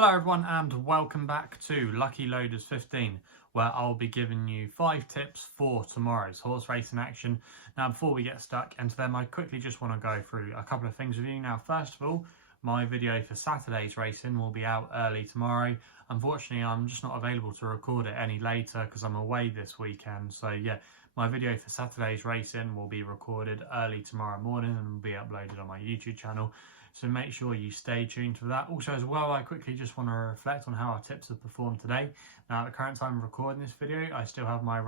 Hello everyone and welcome back to Lucky Loaders 15, where I'll be giving you 5 tips for tomorrow's horse racing action. Now before we get stuck into them, I quickly just want to go through a couple of things with you. Now first of all, my video for Saturday's racing will be out early tomorrow. Unfortunately, I'm just not available to record it any later because I'm away this weekend. So yeah, my video for Saturday's racing will be recorded early tomorrow morning and will be uploaded on my YouTube channel. So make sure you stay tuned for that. Also as well, I quickly just want to reflect on how our tips have performed today. Now at the current time of recording this video, I still have my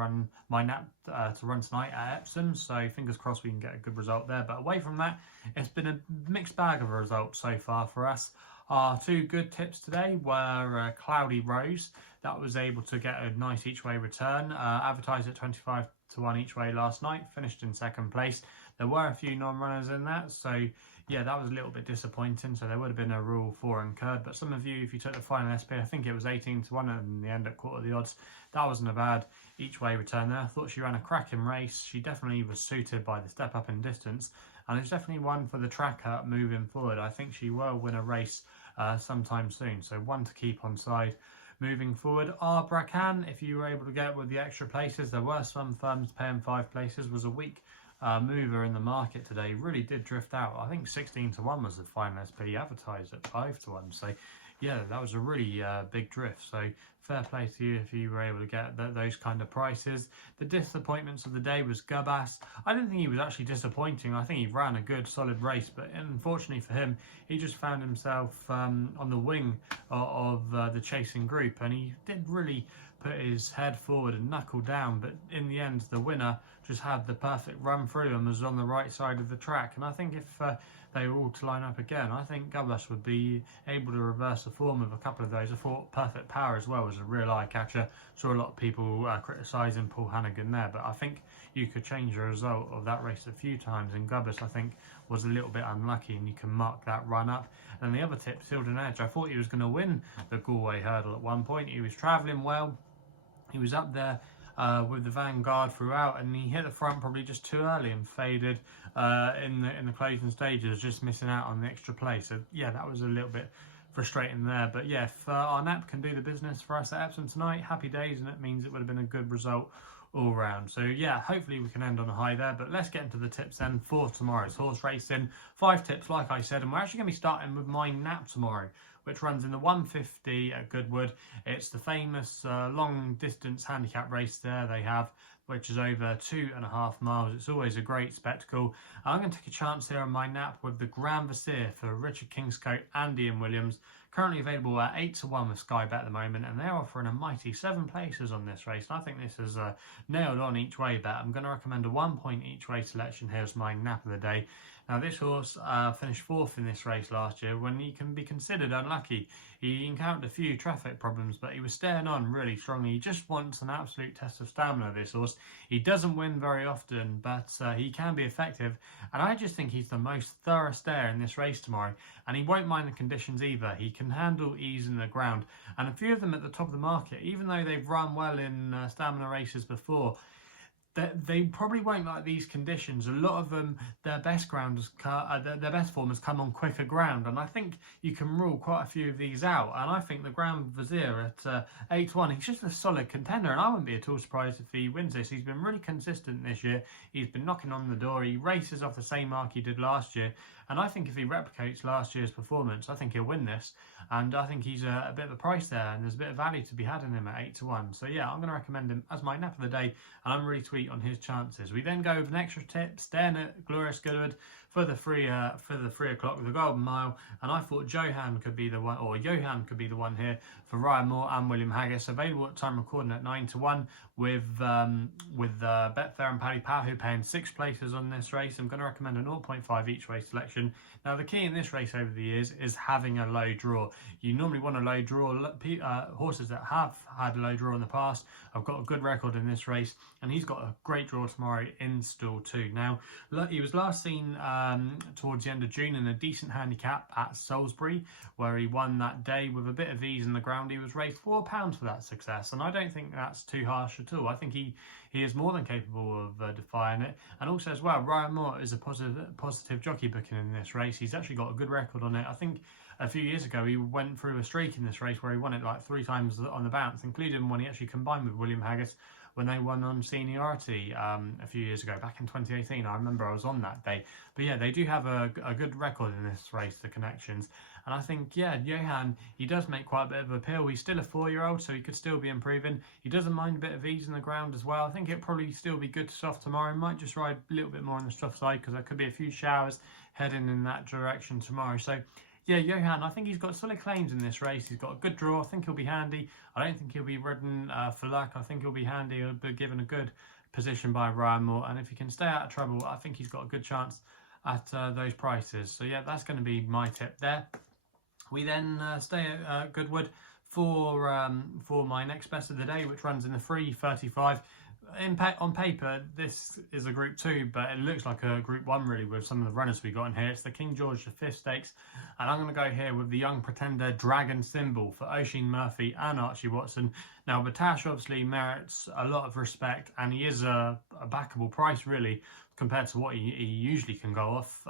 nap to run tonight at Epsom. So fingers crossed we can get a good result there. But away from that, it's been a mixed bag of results so far for us. Our 2 good tips today were Cloudy Rose. That was able to get a nice each way return. Advertised at 25 to 1 each way last night. Finished in 2nd place. There were a few non-runners in that. So yeah, that was a little bit disappointing. So there would have been a rule 4 incurred. But some of you, if you took the final SP, I think it was 18 to 1 and in the end at quarter the odds. That wasn't a bad each way return there. I thought she ran a cracking race. She definitely was suited by the step up in distance. And it's definitely one for the tracker moving forward. I think she will win a race sometime soon. So one to keep on side. Moving forward, Bracan, if you were able to get with the extra places, there were some firms paying 5 places, was a weak mover in the market today. Really did drift out. I think 16 to 1 was the final SP, advertised at 5 to 1. So yeah, that was a really big drift. So fair play to you if you were able to get those kind of prices. The disappointments of the day was Gubas. I didn't think he was actually disappointing. I think he ran a good solid race, but unfortunately for him, he just found himself on the wing of the chasing group, and he did really put his head forward and knuckle down, but in the end the winner just had the perfect run through and was on the right side of the track. And I think if they were all to line up again, I think Gubas would be able to reverse the form of a couple of those. I thought Perfect Power as well was a real eye catcher. Saw a lot of people criticising Paul Hannigan there, but I think you could change the result of that race a few times, and Gubas I think was a little bit unlucky, and you can mark that run up. And the other tip, Tilden Edge, I thought he was going to win the Galway hurdle at one point. He was travelling well. He was up there with the vanguard throughout, and he hit the front probably just too early and faded in the closing stages, just missing out on the extra place. So yeah, that was a little bit frustrating there. But yeah, if our nap can do the business for us at Epsom tonight, happy days, and it means it would have been a good result all round. So yeah, hopefully we can end on a high there. But let's get into the tips then for tomorrow's horse racing. 5 tips, like I said, and we're actually going to be starting with my nap tomorrow, which runs in the 150 at Goodwood. It's the famous long distance handicap race there they have, which is over 2.5 miles. It's always a great spectacle. I'm going to take a chance here on my nap with the Grand Visir for Richard Kingscote and Ian Williams. Currently available at 8 to 1 with SkyBet at the moment, and they're offering a mighty 7 places on this race. And I think this is nailed on each way bet. I'm going to recommend a 1 point each way selection here as my nap of the day. Now this horse finished 4th in this race last year when he can be considered unlucky. He encountered a few traffic problems, but he was staying on really strongly. He just wants an absolute test of stamina, this horse. He doesn't win very often, but he can be effective. And I just think he's the most thorough stayer in this race tomorrow. And he won't mind the conditions either. He can handle ease in the ground. And a few of them at the top of the market, even though they've run well in stamina races before, they probably won't like these conditions. A lot of them, their best form has come on quicker ground, and I think you can rule quite a few of these out. And I think the Grand Visir at 8 to 1, he's just a solid contender, and I wouldn't be at all surprised if he wins this. He's been really consistent this year. He's been knocking on the door. He races off the same mark he did last year, and I think if he replicates last year's performance, I think he'll win this. And I think he's a bit of a price there, and there's a bit of value to be had in him at 8 to 1. So yeah, I'm going to recommend him as my nap of the day, and I'm really tweet on his chances. We then go with an extra tip, staying at Glorious Goodwood for the 3 o'clock with the Golden Mile, and I thought Johan could be the one here for Ryan Moore and William Haggis. Available at time recording at 9 to 1 with Betfair and Paddy who are paying 6 places on this race. I'm going to recommend a 0.5 each way selection. Now the key in this race over the years is having a low draw. You normally want a low draw. Horses that have had a low draw in the past have got a good record in this race, and he's got a great draw tomorrow in stall 2. Now he was last seen towards the end of June in a decent handicap at Salisbury, where he won that day with a bit of ease in the ground. He was raised £4 for that success, and I don't think that's too harsh at all. I think he is more than capable of defying it. And also as well, Ryan Moore is a positive jockey booking in this race. He's actually got a good record on it. I think a few years ago he went through a streak in this race where he won it like 3 times on the bounce, including when he actually combined with William Haggis when they won on seniority a few years ago, back in 2018. I remember I was on that day. But yeah, they do have a good record in this race, the Connections. And I think, yeah, Johan, he does make quite a bit of appeal. He's still a 4-year-old, so he could still be improving. He doesn't mind a bit of ease in the ground as well. I think it'll probably still be good to soft tomorrow. He might just ride a little bit more on the soft side because there could be a few showers heading in that direction tomorrow. So yeah, Johan, I think he's got solid claims in this race. He's got a good draw. I think he'll be handy. I don't think he'll be ridden for luck. I think he'll be handy. He'll be given a good position by Ryan Moore. And if he can stay out of trouble, I think he's got a good chance at those prices. So yeah, that's going to be my tip there. We then stay at Goodwood for my next best of the day, which runs in the 3:35. On paper, this is a Group 2, but it looks like a Group 1 really with some of the runners we got in here. It's the King George V Stakes, and I'm going to go here with the young pretender Dragon Symbol for Oisin Murphy and Archie Watson. Now, Batash obviously merits a lot of respect, and he is a backable price really compared to what he usually can go off.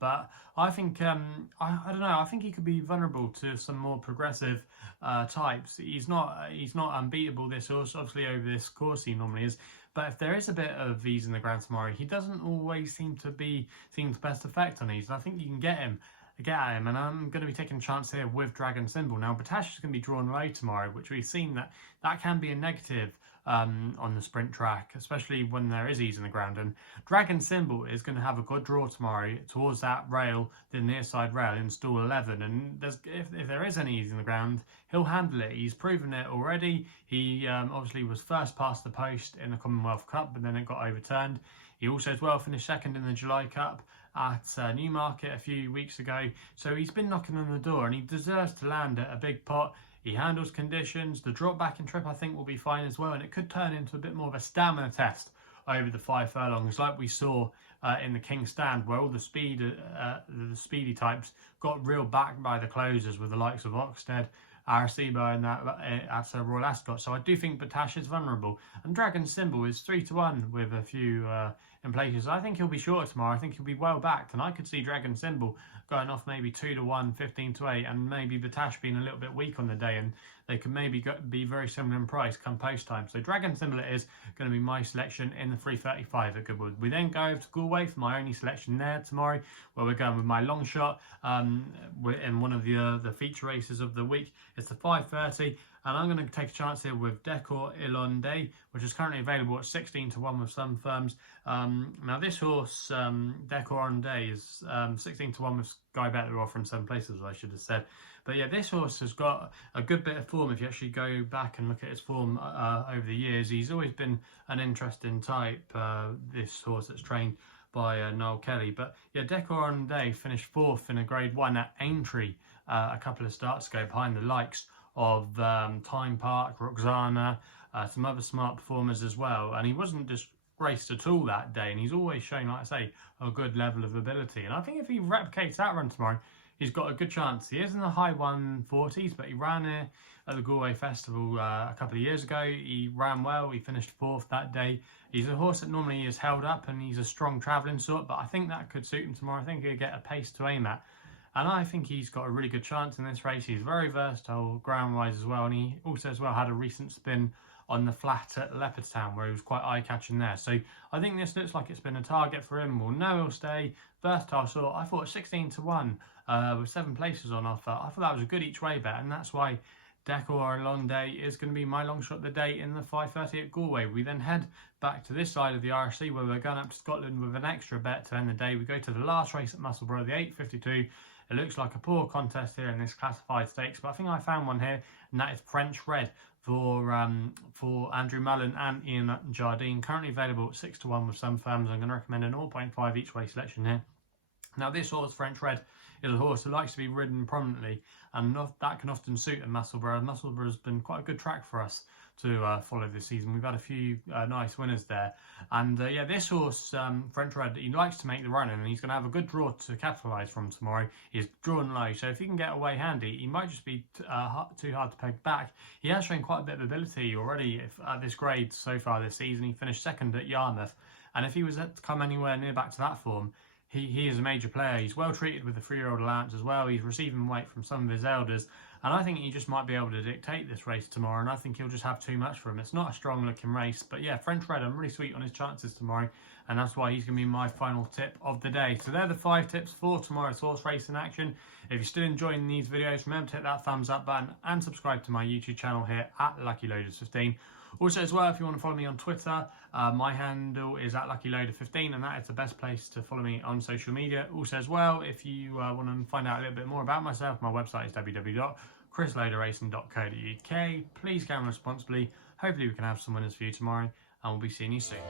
But I think, I don't know, I think he could be vulnerable to some more progressive types. He's not unbeatable, this horse, obviously over this course he normally is. But if there is a bit of ease in the ground tomorrow, he doesn't always seem to best effect on ease. And I think you can get at him, and I'm going to be taking a chance here with Dragon Symbol. Now, Batash is going to be drawn low tomorrow, which we've seen that can be a negative on the sprint track, especially when there is ease in the ground. And Dragon Symbol is going to have a good draw tomorrow towards that rail, the near side rail in stall 11. And if there is any ease in the ground, he'll handle it. He's proven it already. He obviously was first past the post in the Commonwealth Cup, but then it got overturned. He also as well finished second in the July Cup at Newmarket a few weeks ago. So he's been knocking on the door, and he deserves to land at a big pot. He handles conditions. The drop back and trip I think will be fine as well, and it could turn into a bit more of a stamina test over the 5 furlongs, like we saw in the King's Stand, where all the speedy types got reeled back by the closers with the likes of Oxted, Arecibo, and that at Royal Ascot. So I do think Batash is vulnerable, and Dragon Symbol is 3-1 with a few in places. I think he'll be shorter tomorrow. I think he'll be well backed, and I could see Dragon Symbol going off maybe 2-1, 15-8, and maybe Batash being a little bit weak on the day, and they could maybe be very similar in price come post time. So Dragon Symbol it is going to be my selection in the 3:35 at Goodwood. We then go over to Galway for my only selection there tomorrow, where we're going with my Longshot in one of the feature races of the week. It's the 5:30. And I'm going to take a chance here with Decor Irlandais, which is currently available at 16-1 with some firms. Now this horse, Decor Irlandais, is 16-1 with SkyBet. They're offering 7 places, I should have said. But yeah, this horse has got a good bit of form. If you actually go back and look at his form over the years, he's always been an interesting type, this horse that's trained by Noel Kelly. But yeah, Decor Irlandais finished 4th in a Grade 1 at Aintree a couple of starts ago, behind the likes of Time Park, Roxana, some other smart performers as well. And he wasn't disgraced at all that day, and he's always shown, like I say, a good level of ability. And I think if he replicates that run tomorrow, he's got a good chance. He is in the high 140s, but he ran here at the Galway Festival a couple of years ago. He ran well. He finished 4th that day. He's a horse that normally is held up, and he's a strong travelling sort, but I think that could suit him tomorrow. I think he'll get a pace to aim at. And I think he's got a really good chance in this race. He's very versatile ground-wise as well. And he also as well had a recent spin on the flat at Leopardstown where he was quite eye-catching there. So I think this looks like it's been a target for him. We'll know he'll stay. Versatile sort. I thought 16-1 with 7 places on offer. I thought that was a good each-way bet. And that's why Decor Irlandais is going to be my long shot of the day in the 5:30 at Galway. We then head back to this side of the RSC where we're going up to Scotland with an extra bet to end the day. We go to the last race at Musselburgh, the 8:52. It looks like a poor contest here in this classified stakes, but I think I found one here, and that is French Red for Andrew Mullen and Ian Jardine. Currently available at 6-1 with some firms. I'm going to recommend an 0.5 each way selection here. Now this horse, French Red, is a horse that likes to be ridden prominently, and that can often suit a Musselburgh. Musselburgh has been quite a good track for us to follow this season. We've had a few nice winners there. And yeah, this horse, French Red, he likes to make the run, and he's going to have a good draw to capitalise from tomorrow. He's drawn low, so if he can get away handy, he might just be too hard to peg back. He has shown quite a bit of ability already at this grade so far this season. He finished 2nd at Yarmouth, and if he was to come anywhere near back to that form, he is a major player. He's well treated with the 3-year-old allowance as well. He's receiving weight from some of his elders, and I think he just might be able to dictate this race tomorrow, and I think he'll just have too much for him. It's not a strong looking race, but yeah, French Red, I'm really sweet on his chances tomorrow, and that's why he's going to be my final tip of the day. So they're the 5 tips for tomorrow's horse racing action. If you're still enjoying these videos, remember to hit that thumbs up button and subscribe to my YouTube channel here at LuckyLoaders15. Also as well, if you want to follow me on Twitter, my handle is at LuckyLoader15, and that is the best place to follow me on social media. Also as well, if you want to find out a little bit more about myself, my website is www.chrisloaderracing.co.uk. Please gamble responsibly. Hopefully we can have some winners for you tomorrow, and we'll be seeing you soon.